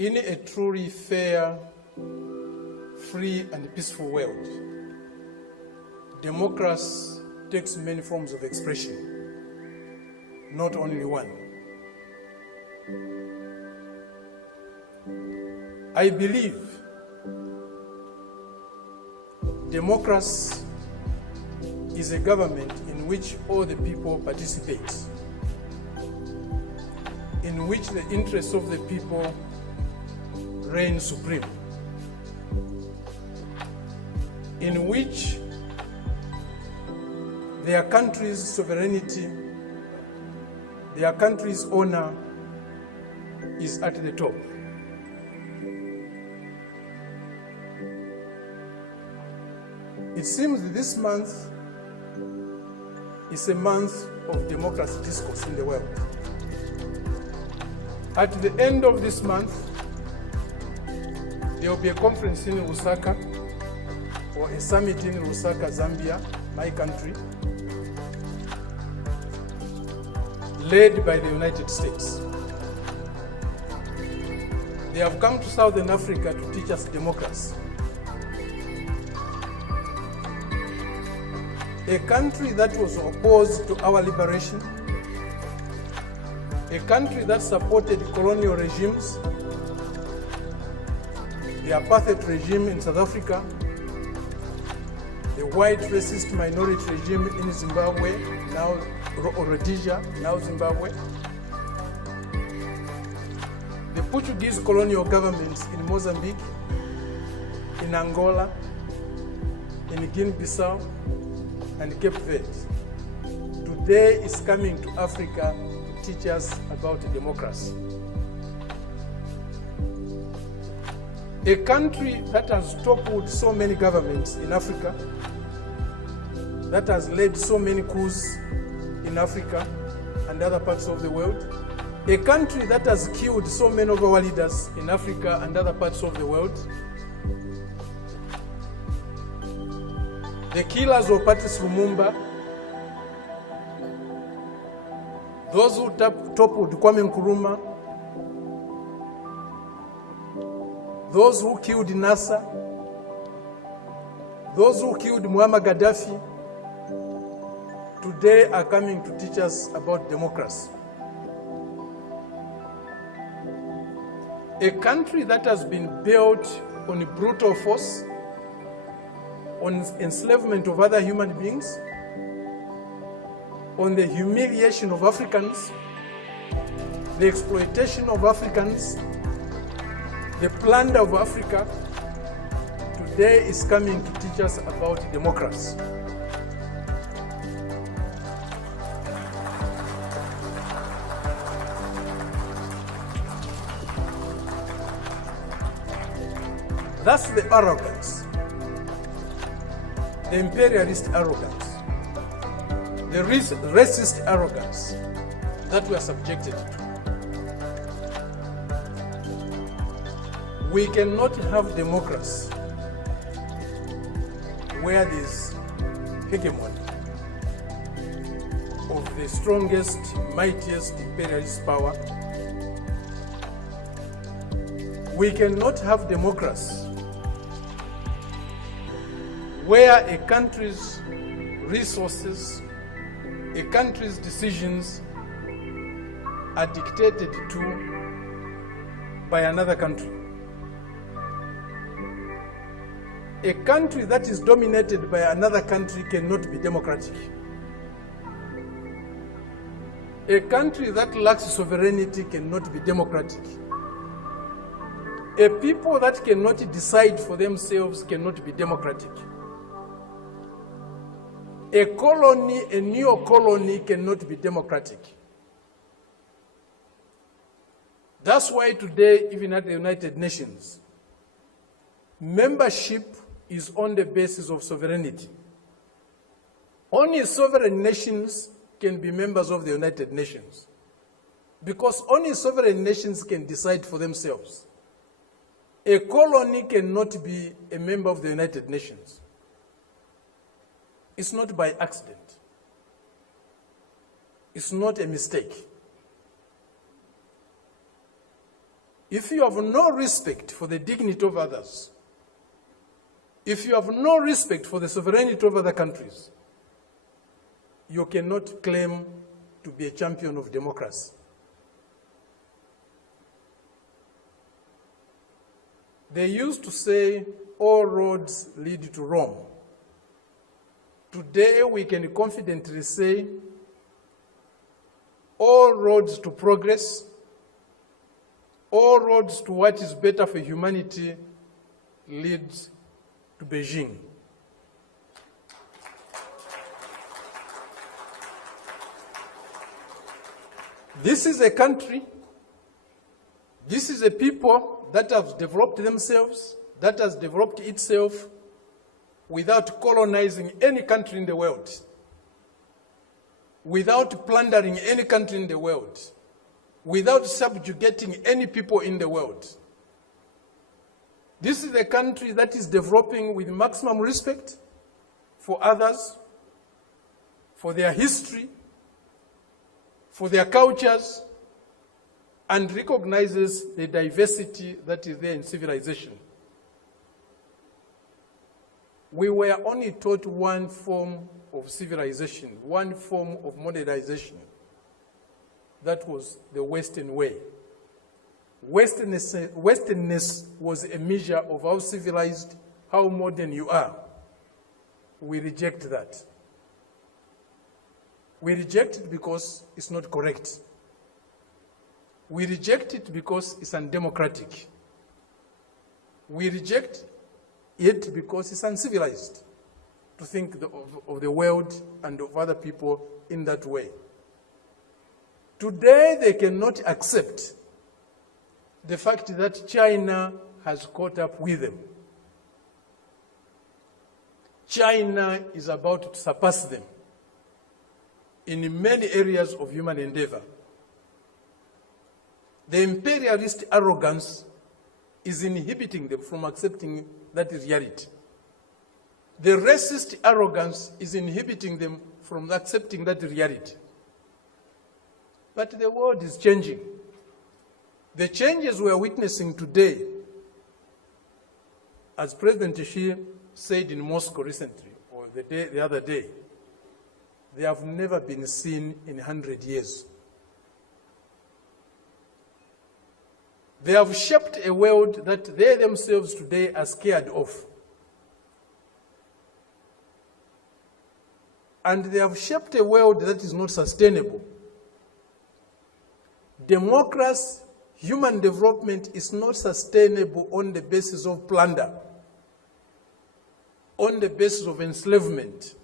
In a truly fair, free and peaceful world, democracy takes many forms of expression, not only one. I believe democracy is a government in which all the people participate, in which the interests of the people reign supreme, in which their country's sovereignty, their country's honor is at the top. It seems that this month is a month of democracy discourse in the world. At the end of this month, there will be a conference in Lusaka, or a summit in Lusaka, Zambia, my country, led by the United States. They have come to Southern Africa to teach us democracy. A country that was opposed to our liberation, a country that supported colonial regimes, the apartheid regime in South Africa, the white racist minority regime in Zimbabwe, now Rhodesia, now Zimbabwe, the Portuguese colonial governments in Mozambique, in Angola, in Guinea-Bissau, and Cape Verde. Today is coming to Africa to teach us about democracy. A country that has toppled so many governments in Africa, that has led so many coups in Africa and other parts of the world, a country that has killed so many of our leaders in Africa and other parts of the world, the killers of Patrice Lumumba, those who toppled Kwame Nkrumah, those who killed Nasser, those who killed Muammar Gaddafi, today are coming to teach us about democracy. A country that has been built on brutal force, on enslavement of other human beings, on the humiliation of Africans, the exploitation of Africans, the plunder of Africa, today is coming to teach us about democracy. That's the arrogance, the imperialist arrogance, the racist arrogance that we are subjected to. We cannot have democracy where there is hegemony of the strongest, mightiest imperialist power. We cannot have democracy where a country's resources, a country's decisions are dictated to by another country. A country that is dominated by another country cannot be democratic. A country that lacks sovereignty cannot be democratic. A people that cannot decide for themselves cannot be democratic. A colony, a neo-colony cannot be democratic. That's why today, even at the United Nations, membership is on the basis of sovereignty. Only sovereign nations can be members of the United Nations, because only sovereign nations can decide for themselves. A colony cannot be a member of the United Nations. It's not by accident. It's not a mistake. If you have no respect for the dignity of others, if you have no respect for the sovereignty of other countries, you cannot claim to be a champion of democracy. They used to say, all roads lead to Rome. Today, we can confidently say, all roads to progress, all roads to what is better for humanity lead to Beijing. This is a country, this is a people that have developed themselves, that has developed itself without colonizing any country in the world, without plundering any country in the world, without subjugating any people in the world. This is a country that is developing with maximum respect for others, for their history, for their cultures, and recognizes the diversity that is there in civilization. We were only taught one form of civilization, one form of modernization. That was the Western way. Westernness was a measure of how civilized, how modern you are. We reject that. We reject it because it's not correct. We reject it because it's undemocratic. We reject it because it's uncivilized to think of the world and of other people in that way. Today, they cannot accept the fact that China has caught up with them. China is about to surpass them in many areas of human endeavor. The imperialist arrogance is inhibiting them from accepting that reality. The racist arrogance is inhibiting them from accepting that reality. But the world is changing. The changes we are witnessing today, as President Xi said in Moscow recently, or the other day, they have never been seen in 100 years. They have shaped a world that they themselves today are scared of. And they have shaped a world that is not sustainable. Democracy, human development is not sustainable on the basis of plunder, on the basis of enslavement,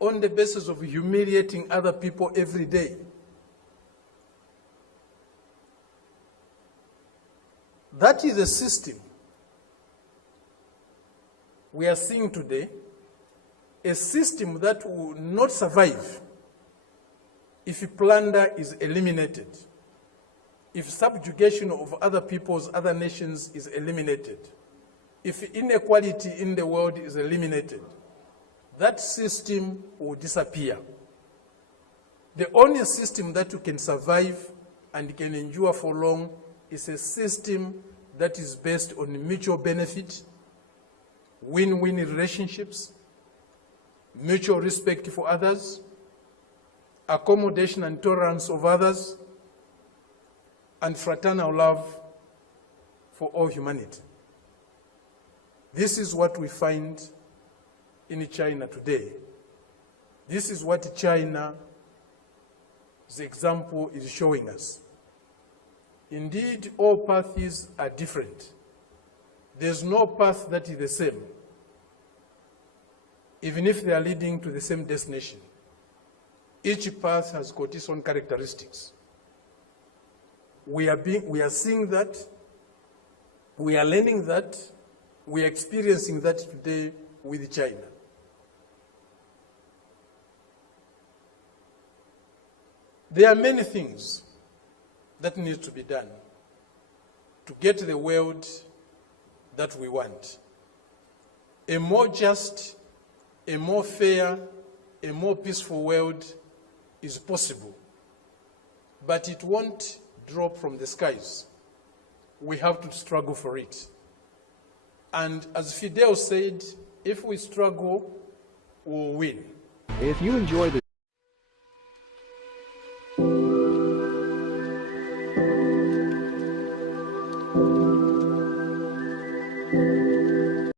on the basis of humiliating other people every day. That is a system we are seeing today, a system that will not survive if plunder is eliminated, if subjugation of other peoples, other nations is eliminated, if inequality in the world is eliminated. That system will disappear. The only system that you can survive and can endure for long is a system that is based on mutual benefit, win-win relationships, mutual respect for others, accommodation and tolerance of others, and fraternal love for all humanity. This is what we find in China today. This is what China's example is showing us. Indeed, all paths are different. There's no path that is the same, even if they are leading to the same destination. Each path has got its own characteristics. We are seeing that, we are learning that, we are experiencing that today with China. There are many things that need to be done to get the world that we want. A more just, a more fair, a more peaceful world is possible, but it won't drop from the skies. we have to struggle for it. And as Fidel said, if we struggle, we'll win. If you enjoy the